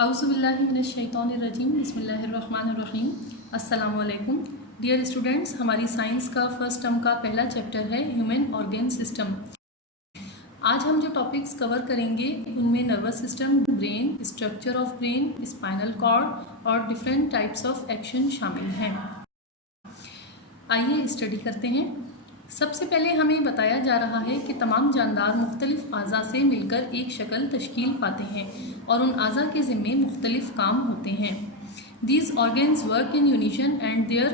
आउज़ुबिल्लाहिमिनश्शैतानिर्रजीम बिस्मिल्लाहिर्रहमानिर्रहीम। अस्सलाम वालेकुम डियर स्टूडेंट्स, हमारी साइंस का फर्स्ट टर्म का पहला चैप्टर है ह्यूमन ऑर्गन सिस्टम। आज हम जो टॉपिक्स कवर करेंगे उनमें nervous system, brain, structure of brain, spinal cord और डिफरेंट टाइप्स ऑफ एक्शन शामिल हैं। आइए स्टडी करते हैं। सबसे पहले हमें बताया जा रहा है कि तमाम जानदार मुख्तलिफ आज़ा से मिलकर एक शक्ल तश्कील पाते हैं और उन आज़ा के ज़िम्मे मुख्तलिफ काम होते हैं। These organs work in unison and their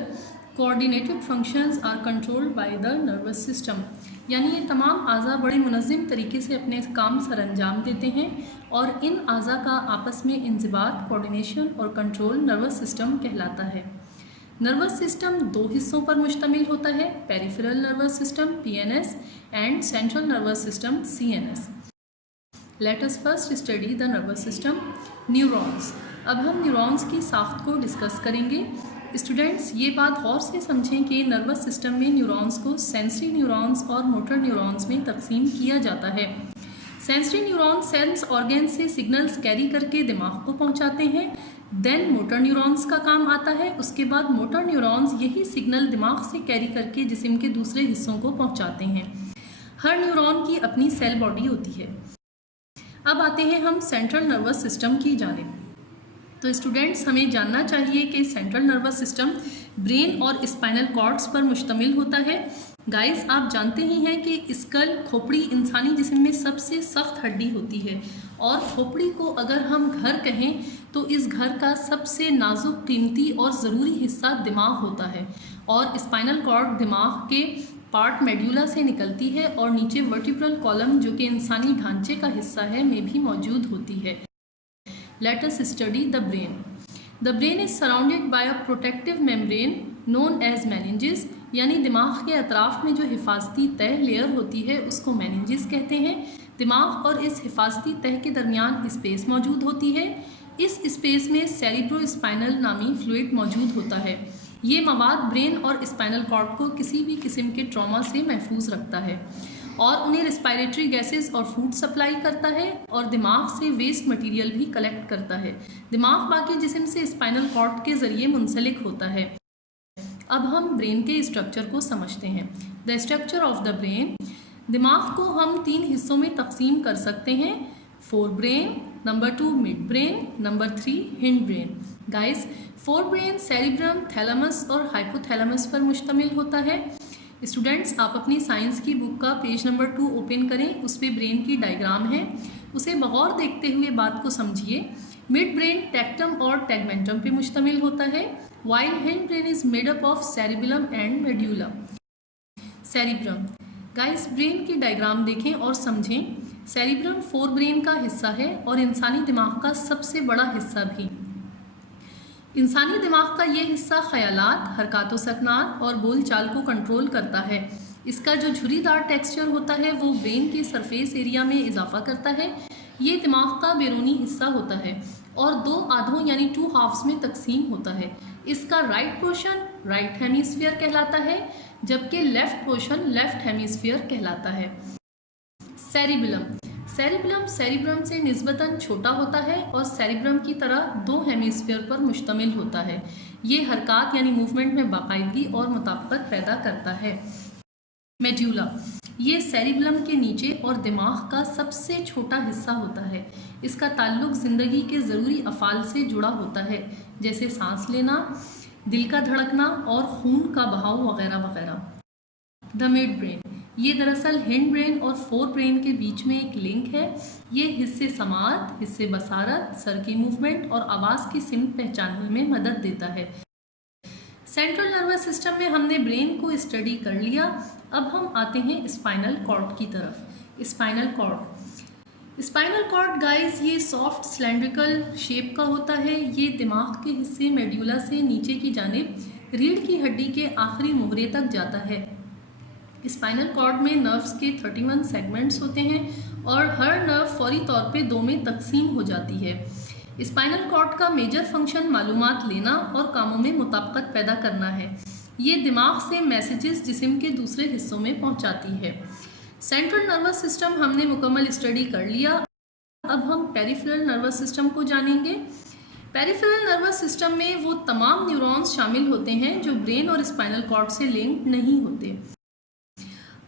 coordinated functions are controlled by the nervous system. यानी ये तमाम आज़ा बड़े मुनज़्ज़म तरीके से अपने काम सर अंजाम देते हैं और इन आज़ा का आपस में इंज़िबात, कोऑर्डिनेशन और कंट्रोल नर्वस सिस्टम कहलाता है। नर्वस सिस्टम दो हिस्सों पर मुश्तमिल होता है, peripheral nervous system PNS and central nervous system CNS। Let us first study the nervous system. Neurons. अब हम न्यूरॉन्स की साख्त को डिस्कस करेंगे। स्टूडेंट्स, ये बात गौर से समझें कि नर्वस सिस्टम में न्यूरॉन्स को सेंसरी न्यूरॉन्स और मोटर न्यूरॉन्स में तकसीम किया जाता है। सेंसरी न्यूरॉन्स सेंस ऑर्गन से सिग्नल्स कैरी करके दिमाग को पहुंचाते हैं। देन मोटर न्यूरॉन्स का काम आता है। उसके बाद मोटर न्यूरॉन्स यही सिग्नल दिमाग से कैरी करके जिस्म के दूसरे हिस्सों को पहुंचाते हैं। हर न्यूरॉन की अपनी सेल बॉडी होती है। अब आते हैं हम सेंट्रल नर्वस सिस्टम की जानिब। तो स्टूडेंट्स, हमें जानना चाहिए कि सेंट्रल नर्वस सिस्टम ब्रेन और स्पाइनल कॉर्ड्स पर मुश्तमिल होता है। गाइस, आप जानते ही हैं कि स्कल, खोपड़ी इंसानी जिस्म में सबसे सख्त हड्डी होती है और खोपड़ी को अगर हम घर कहें तो इस घर का सबसे नाजुक, कीमती और ज़रूरी हिस्सा दिमाग होता है और स्पाइनल कॉर्ड दिमाग के पार्ट मेड्यूला से निकलती है और नीचे वर्टिब्रल कॉलम, जो कि इंसानी ढांचे का हिस्सा है, में भी मौजूद होती है। Let us study the brain. The brain is surrounded by a protective membrane known as meninges. यानी दिमाग के अतराफ में जो हिफाजती तह लेयर होती है उसको मेनिंजेस कहते हैं। दिमाग और इस हिफाजती तह के दरमियान स्पेस मौजूद होती है। इस स्पेस में सेरिब्रोस्पाइनल नामी फ्लूइड मौजूद होता है। ये मवाद ब्रेन और स्पाइनल कॉर्ड को किसी भी किस्म के ट्रॉमा से महफूज रखता है और उन्हें रेस्पिरेटरी गैसेस और फूड सप्लाई करता है और दिमाग से वेस्ट मटेरियल भी कलेक्ट करता है। दिमाग बाकी जिस्म से स्पाइनल कॉर्ड के ज़रिए मुंसलिक होता है। अब हम ब्रेन के स्ट्रक्चर को समझते हैं। The structure of the brain. दिमाग को हम 3 हिस्सों में तकसीम कर सकते हैं। Fore brain, number 2 mid brain, number 3 hind brain. Guys, fore brain cerebrum, thalamus और हाइपोथैलेमस पर मुश्तमिल होता है। स्टूडेंट्स, आप अपनी साइंस की बुक का पेज नंबर 2 ओपन करें। उस पर ब्रेन की डायग्राम है, उसे बगौर देखते हुए बात को समझिए। मिड ब्रेन टेक्टम और टेगमेंटम पे मुश्तमिल होता है, while hind brain is made up of cerebellum and medulla. Cerebrum. Guys, brain की डायग्राम देखें और समझें। सेरिब्रम फोर ब्रेन का हिस्सा है और इंसानी दिमाग का सबसे बड़ा हिस्सा भी। इंसानी दिमाग का ये हिस्सा ख्यालात, हरकत व सकनात और बोलचाल को कंट्रोल करता है। इसका जो झुर्रीदार टेक्सचर होता है वो ब्रेन के सरफेस एरिया में इजाफा करता है। ये दिमाग का बैरूनी हिस्सा होता है और 2 आधों यानी 2 हाफ्स में तकसीम होता है। इसका राइट पोर्शन राइट हेमीस्फीयर कहलाता है, जबकि लेफ्ट पोर्शन लेफ्ट हेमीस्फीयर कहलाता है। सेरिबेलम। सेरिबेलम सेरिब्रम से निस्बतन छोटा होता है और सेरिब्रम की तरह 2 हेमीस्फीयर पर मुश्तमिल होता है। ये हरकत यानी मूवमेंट में बाकायदगी और मुताबिकत पैदा करता है। मेड्यूला। ये सेरिबेलम के नीचे और दिमाग का सबसे छोटा हिस्सा होता है। इसका ताल्लुक ज़िंदगी के ज़रूरी अफ़ाल से जुड़ा होता है, जैसे सांस लेना, दिल का धड़कना और खून का बहाव वगैरह वगैरह। The mid brain. ये दरअसल हिंड ब्रेन और फोर ब्रेन के बीच में एक लिंक है। ये हिस्से समात, हिस्से बसारत, सर की मूवमेंट और आवाज़ की सिमत पहचानने में मदद देता है। सेंट्रल नर्वस सिस्टम में हमने ब्रेन को स्टडी कर लिया। अब हम आते हैं स्पाइनल कॉर्ड की तरफ। Spinal cord. Spinal cord guys, ये सॉफ्ट सिलेंड्रिकल शेप का होता है। ये दिमाग के हिस्से मेड्यूला से नीचे की जानिब रीढ़ की हड्डी के आखिरी मोहरे तक जाता है। स्पाइनल कॉर्ड में नर्व्स के 31 सेगमेंट्स होते हैं और हर नर्व फौरी तौर पे 2 में तकसीम हो जाती है। स्पाइनल कॉर्ड का मेजर फंक्शन मालूमात लेना और कामों में मुताबिकत पैदा करना है। ये दिमाग से मैसेजेस जिस्म के दूसरे हिस्सों में पहुंचाती है। सेंट्रल नर्वस सिस्टम हमने मुकम्मल स्टडी कर लिया। अब हम पेरिफेरल नर्वस सिस्टम को जानेंगे। पेरिफेरल नर्वस सिस्टम में वो तमाम न्यूरॉन्स शामिल होते हैं जो ब्रेन और स्पाइनल कॉर्ड से लिंक नहीं होते।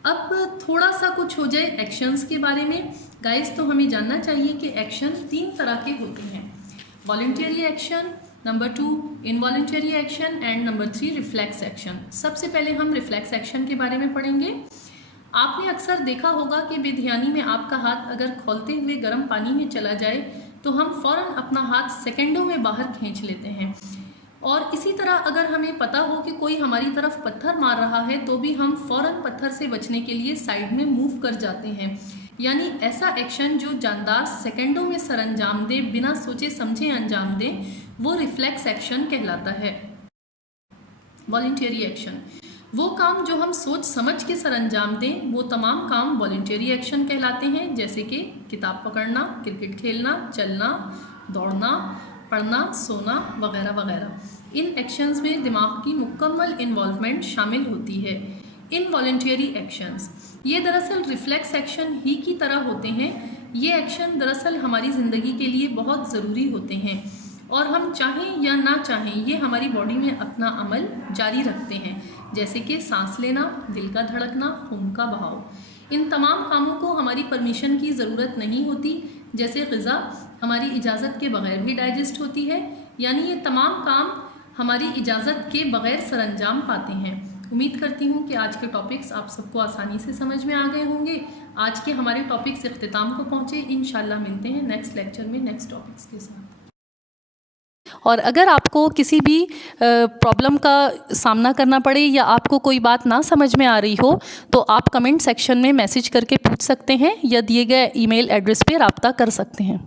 अब थोड़ा सा कुछ हो जाए एक्शंस के बारे में गाइस, तो हमें जानना चाहिए कि एक्शन 3 तरह के होते हैं, voluntary action, number 2 involuntary action and number 3 reflex action. सबसे पहले हम रिफ्लेक्स एक्शन के बारे में पढ़ेंगे। आपने अक्सर देखा होगा कि बेध्यानी में आपका हाथ अगर खौलते हुए गर्म पानी में चला जाए तो हम फ़ौरन अपना हाथ सेकंडों में बाहर खींच लेते हैं, और इसी तरह अगर हमें पता हो कि कोई हमारी तरफ पत्थर मार रहा है तो भी हम फ़ौरन पत्थर से बचने के लिए साइड में मूव कर जाते हैं। यानी ऐसा एक्शन जो जानदार सेकंडों में सरअंजाम दे, बिना सोचे समझे अंजाम दे, वो रिफ्लेक्स एक्शन कहलाता है। वॉलंटरी एक्शन, वो काम जो हम सोच समझ के सरअंजाम दें, वो तमाम काम वॉलंटरी एक्शन कहलाते हैं, जैसे कि किताब पकड़ना, क्रिकेट खेलना, चलना, दौड़ना, पढ़ना, सोना वगैरह वगैरह। इन एक्शंस में दिमाग की मुकम्मल इन्वॉल्वमेंट शामिल होती है। इनवॉलंटरी एक्शंस, ये दरअसल रिफ्लेक्स एक्शन ही की तरह होते हैं। ये एक्शन दरअसल हमारी ज़िंदगी के लिए बहुत ज़रूरी होते हैं और हम चाहें या ना चाहें ये हमारी बॉडी में अपना अमल जारी रखते हैं, जैसे कि सांस लेना, दिल का धड़कना, खून का बहाव। इन तमाम कामों को हमारी परमिशन की ज़रूरत नहीं होती, जैसे ग़िज़ा हमारी इजाज़त के बग़ैर भी डाइजेस्ट होती है। यानी ये तमाम काम हमारी इजाज़त के बग़ैर सरअंजाम पाते हैं। उम्मीद करती हूँ कि आज के टॉपिक्स आप सबको आसानी से समझ में आ गए होंगे। आज के हमारे टॉपिक्स इख्तिताम को पहुँचे। इंशाल्लाह मिलते हैं नेक्स्ट लेक्चर में नेक्स्ट टॉपिक्स के साथ। और अगर आपको किसी भी प्रॉब्लम का सामना करना पड़े या आपको कोई बात ना समझ में आ रही हो तो आप कमेंट सेक्शन में मैसेज करके पूछ सकते हैं या दिए गए ईमेल एड्रेस पे रब्ता कर सकते हैं।